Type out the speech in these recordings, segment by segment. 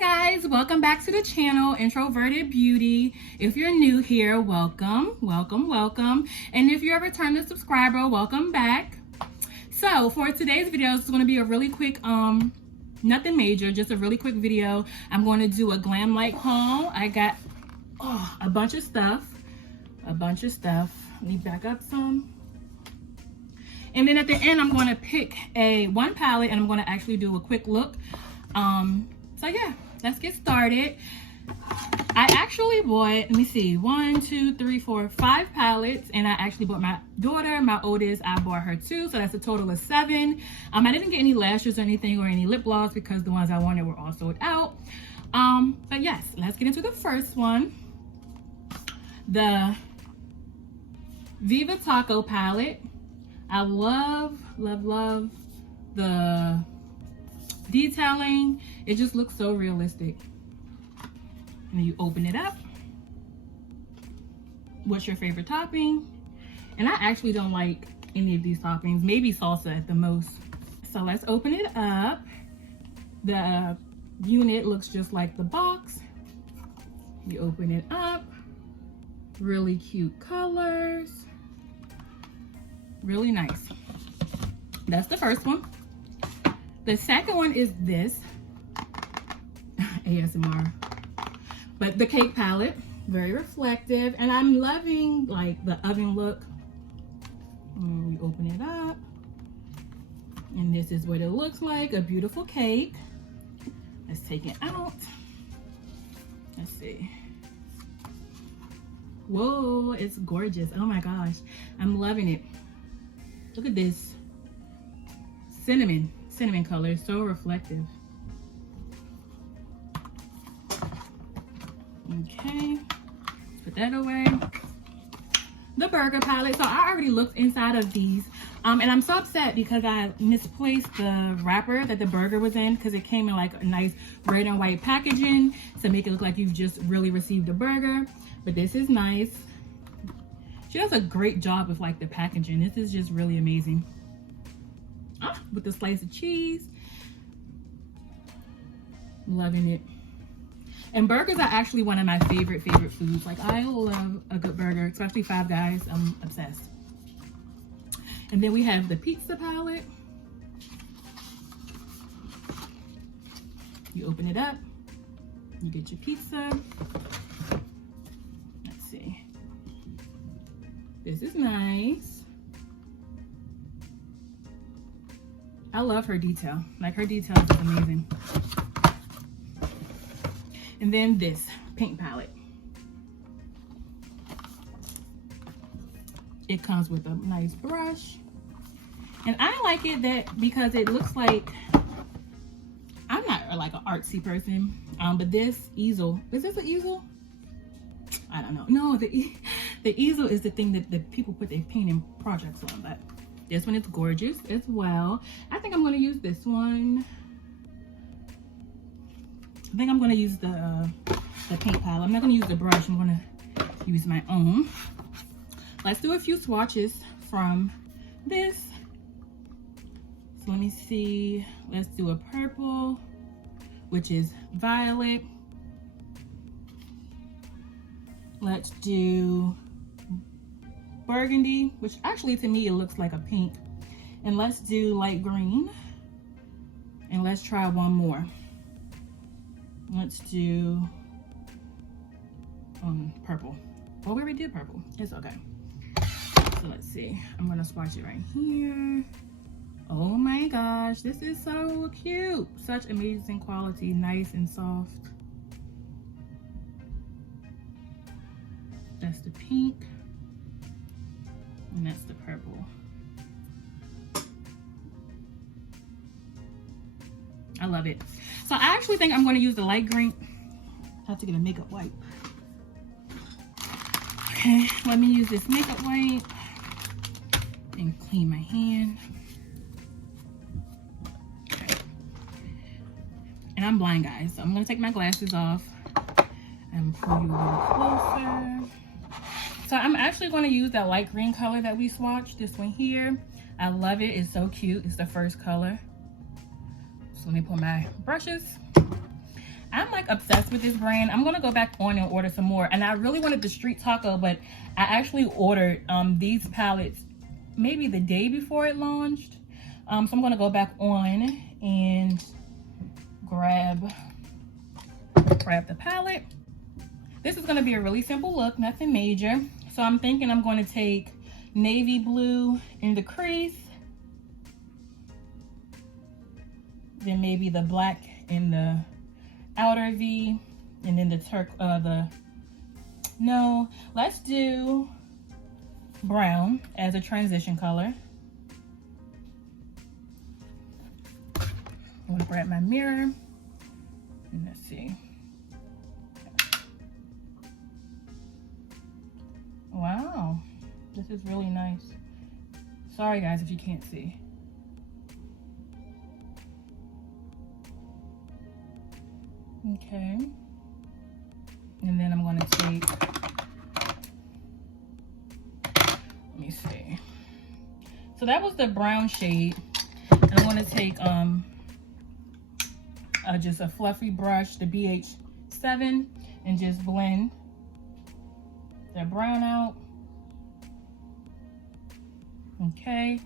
Hi guys, welcome back to the channel, Introverted Beauty. If you're new here, welcome. And if you're a returning subscriber, welcome back. So for today's video, it's going to be a really quick, nothing major, just a really quick video. I'm going to do a GlamLite haul. I got a bunch of stuff. Let me back up some. And then at the end, I'm going to pick one palette and I'm going to actually do a quick look. So yeah, let's get started. I actually bought, let me see, 1, 2, 3, 4, 5 palettes, and I actually bought my daughter, my oldest, I bought her 2, so that's a total of 7. I didn't get any lashes or anything or any lip gloss because the ones I wanted were all sold out. But yes, let's get into the first one. The Viva Taco palette. I love the detailing. It just looks so realistic. And then you open it up. What's your favorite topping? And I actually don't like any of these toppings, maybe salsa at the most. So let's open it up. The unit looks just like the box. You open it up. Really cute colors. Really nice. That's the first one. The second one is this ASMR, but the cake palette, very reflective, and I'm loving like the oven look. And you open it up, and this is what it looks like, a beautiful cake. Let's take it out. Let's see. Whoa, it's gorgeous. Oh my gosh, I'm loving it. Look at this cinnamon color, so reflective. Okay, put that away. The burger palette. So I already looked inside of these, and I'm so upset because I misplaced the wrapper that the burger was in, because it came in like a nice red and white packaging to make it look like you've just really received a burger. But this is nice. She does a great job with like the packaging. This is just really amazing. With the slice of cheese. Loving it. And burgers are actually one of my favorite foods. Like, I love a good burger, especially Five Guys. I'm obsessed. And then we have the pizza palette. You open it up, you get your pizza. Let's see. This is nice. I love her detail. Like, her detail is amazing. And then this pink palette. It comes with a nice brush. And I like it that because it looks like, I'm not like an artsy person, but this easel, is this an easel? I don't know. No, the easel is the thing that the people put their painting projects on, but this one is gorgeous as well. I think I'm going to use this one. I think I'm going to use the pink palette. I'm not going to use the brush. I'm going to use my own. Let's do a few swatches from this. So let me see. Let's do a purple, which is violet. Let's do burgundy, which actually to me it looks like a pink. And let's do light green. And let's try one more. Let's do purple. Oh, we already did purple. It's okay. So let's see. I'm gonna swatch it right here. Oh my gosh, this is so cute. Such amazing quality, nice and soft. That's the pink. And that's the purple. I love it. So I actually think I'm going to use the light green. I have to get a makeup wipe. Okay, let me use this makeup wipe and clean my hand. Okay. And I'm blind, guys, so I'm going to take my glasses off and pull you a little closer. So I'm actually going to use that light green color that we swatched, this one here. I love it. It's so cute. It's the first color. So let me put my brushes. I'm like obsessed with this brand. I'm gonna go back on and order some more. And I really wanted the Street Taco, but I actually ordered these palettes maybe the day before it launched. So I'm gonna go back on and grab the palette. This is gonna be a really simple look, nothing major. So I'm thinking I'm going to take navy blue in the crease, then maybe the black in the outer V, and then let's do brown as a transition color. I'm gonna grab my mirror and let's see. Wow, this is really nice. Sorry guys if you can't see. Okay, and then I'm going to take, let me see. So that was the brown shade. And I'm going to take just a fluffy brush, the BH7, and just blend that brown out. Okay,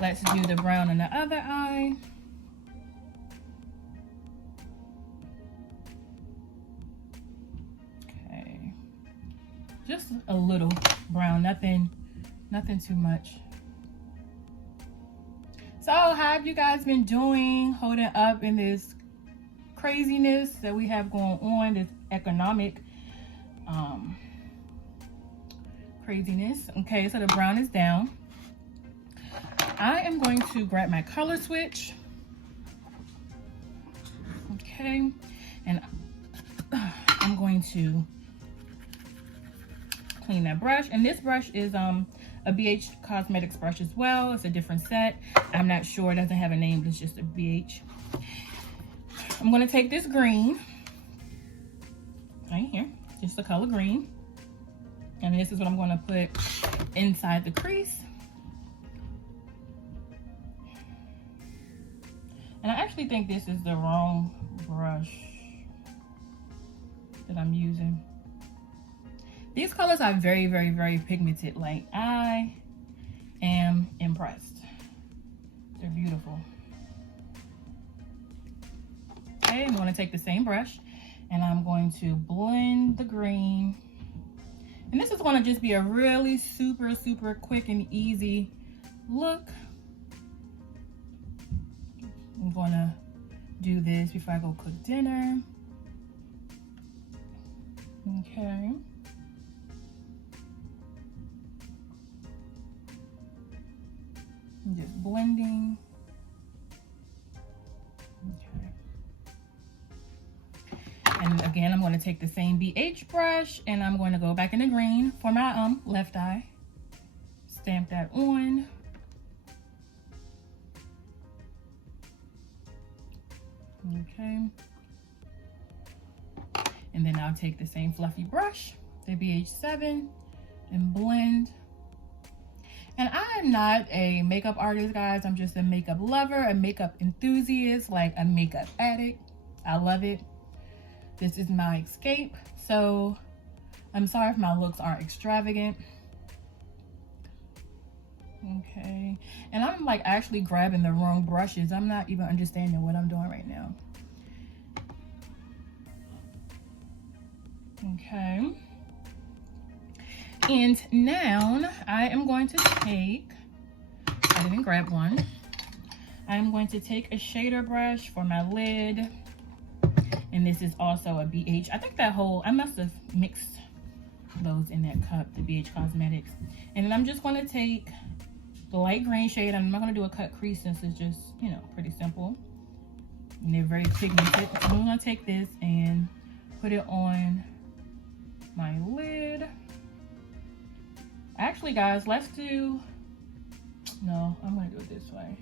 let's do the brown in the other eye. Okay, just a little brown, nothing too much. So how have you guys been doing, holding up in this craziness that we have going on, this economic craziness? Okay, so the brown is down. I am going to grab my color switch. Okay, and I'm going to clean that brush. And this brush is a BH Cosmetics brush as well. It's a different set. I'm not sure, it doesn't have a name, it's just a BH. I'm going to take this green right here, just the color green, and this is what I'm going to put inside the crease. And I actually think this is the wrong brush that I'm using. These colors are very, very, very pigmented. Like, I am impressed. They're beautiful. Okay, I'm going to take the same brush and I'm going to blend the green. And this is going to just be a really super, super quick and easy look. I'm going to do this before I go cook dinner. Okay. I'm just blending. Okay. And again, I'm going to take the same BH brush and I'm going to go back in the green for my left eye. Stamp that on. Okay. And then I'll take the same fluffy brush, the BH7, and blend. And I am not a makeup artist, guys. I'm just a makeup lover, a makeup enthusiast, like a makeup addict. I love it. This is my escape. So I'm sorry if my looks are extravagant. Okay. And I'm like actually grabbing the wrong brushes. I'm not even understanding what I'm doing right now. Okay. And now I am going to take, I didn't grab one. I'm going to take a shader brush for my lid. And this is also a BH. I think that whole, I must have mixed those in that cup, the BH Cosmetics. And then I'm just going to take the light green shade. I'm not going to do a cut crease since it's just, you know, pretty simple. And they're very pigmented. So I'm going to take this and put it on my lid. Actually, guys, let's do, no, I'm going to do it this way.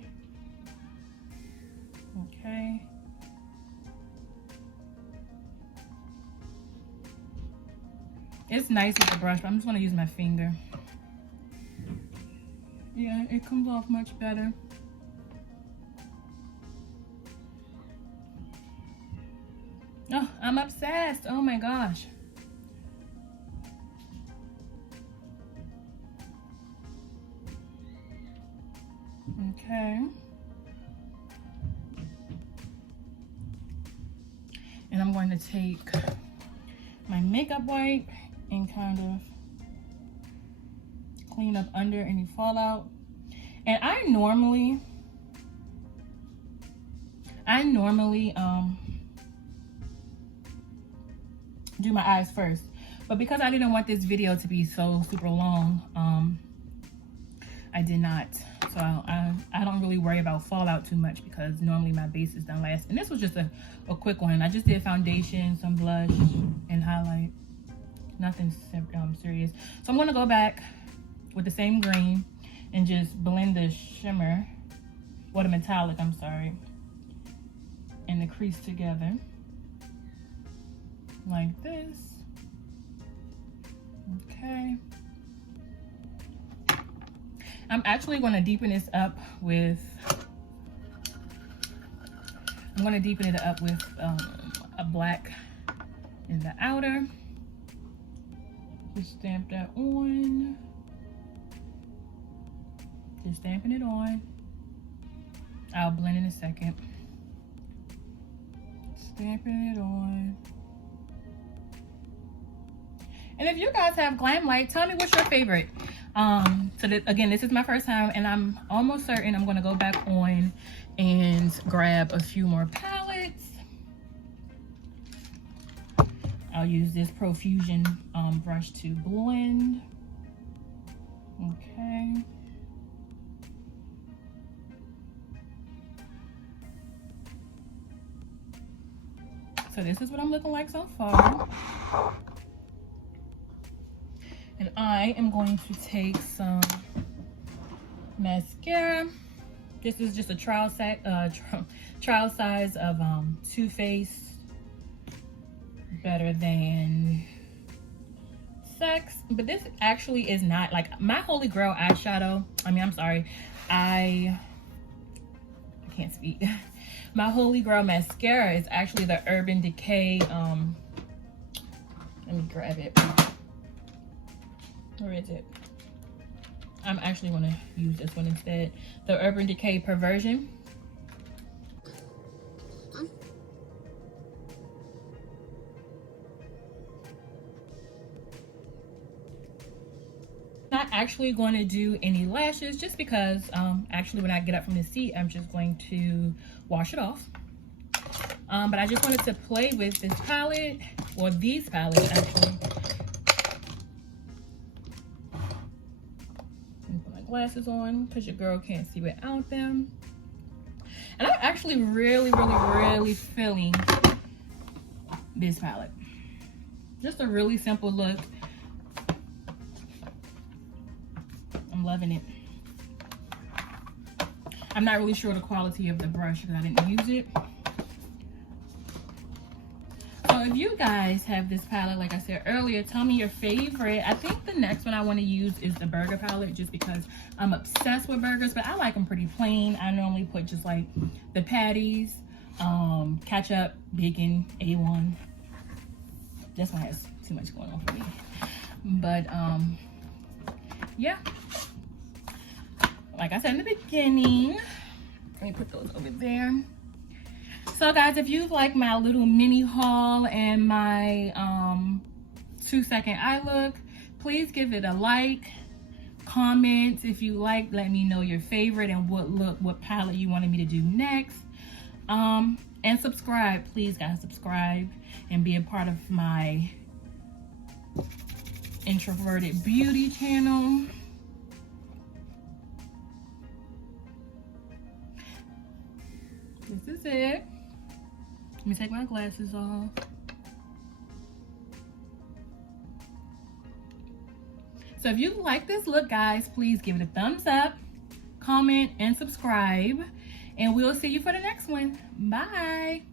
Okay. It's nice with the brush, but I'm just going to use my finger. Yeah, it comes off much better. Oh, I'm obsessed. Oh my gosh. Okay. And I'm going to take my makeup wipe and kind of clean up under any fallout. And I normally do my eyes first, but because I didn't want this video to be so super long, I did not. So I don't really worry about fallout too much because normally my base is done last. And this was just a quick one. I just did foundation, some blush, and highlight. Nothing serious. So I'm gonna go back with the same green and just blend the shimmer, or the metallic, I'm sorry, and the crease together like this. Okay. I'm actually going to deepen this up with, a black in the outer. Just stamp that on. Just stamping it on. I'll blend in a second. Stamping it on. And if you guys have GlamLite, tell me what's your favorite. So that, again, this is my first time, and I'm almost certain I'm going to go back on and grab a few more palettes. I'll use this Profusion brush to blend. Okay. So this is what I'm looking like so far. And I am going to take some mascara. This is just a trial size of Too Faced Better Than Sex. But this actually is not like my holy grail eyeshadow. I can't speak. My holy grail mascara is actually the Urban Decay. Let me grab it. Where is it? I'm actually going to use this one instead. The Urban Decay Perversion. Not actually going to do any lashes just because actually when I get up from the seat, I'm just going to wash it off. But I just wanted to play with this palette, or these palettes actually. Glasses on because your girl can't see without them. And I'm actually really feeling this palette. Just a really simple look. I'm loving it. I'm not really sure the quality of the brush because I didn't use it. So if you guys have this palette, like I said earlier, tell me your favorite. I think the next one I want to use is the burger palette just because I'm obsessed with burgers, but I like them pretty plain. I normally put just like the patties, ketchup, bacon, A1. This one has too much going on for me. But yeah. Like I said in the beginning, let me put those over there. So guys, if you like my little mini haul and my 2-second eye look, please give it a like, comment if you like, let me know your favorite and what palette you wanted me to do next. And subscribe, please guys, subscribe and be a part of my introverted beauty channel. This is it. Let me take my glasses off. So if you like this look, guys, please give it a thumbs up, comment, and subscribe. And we'll see you for the next one. Bye.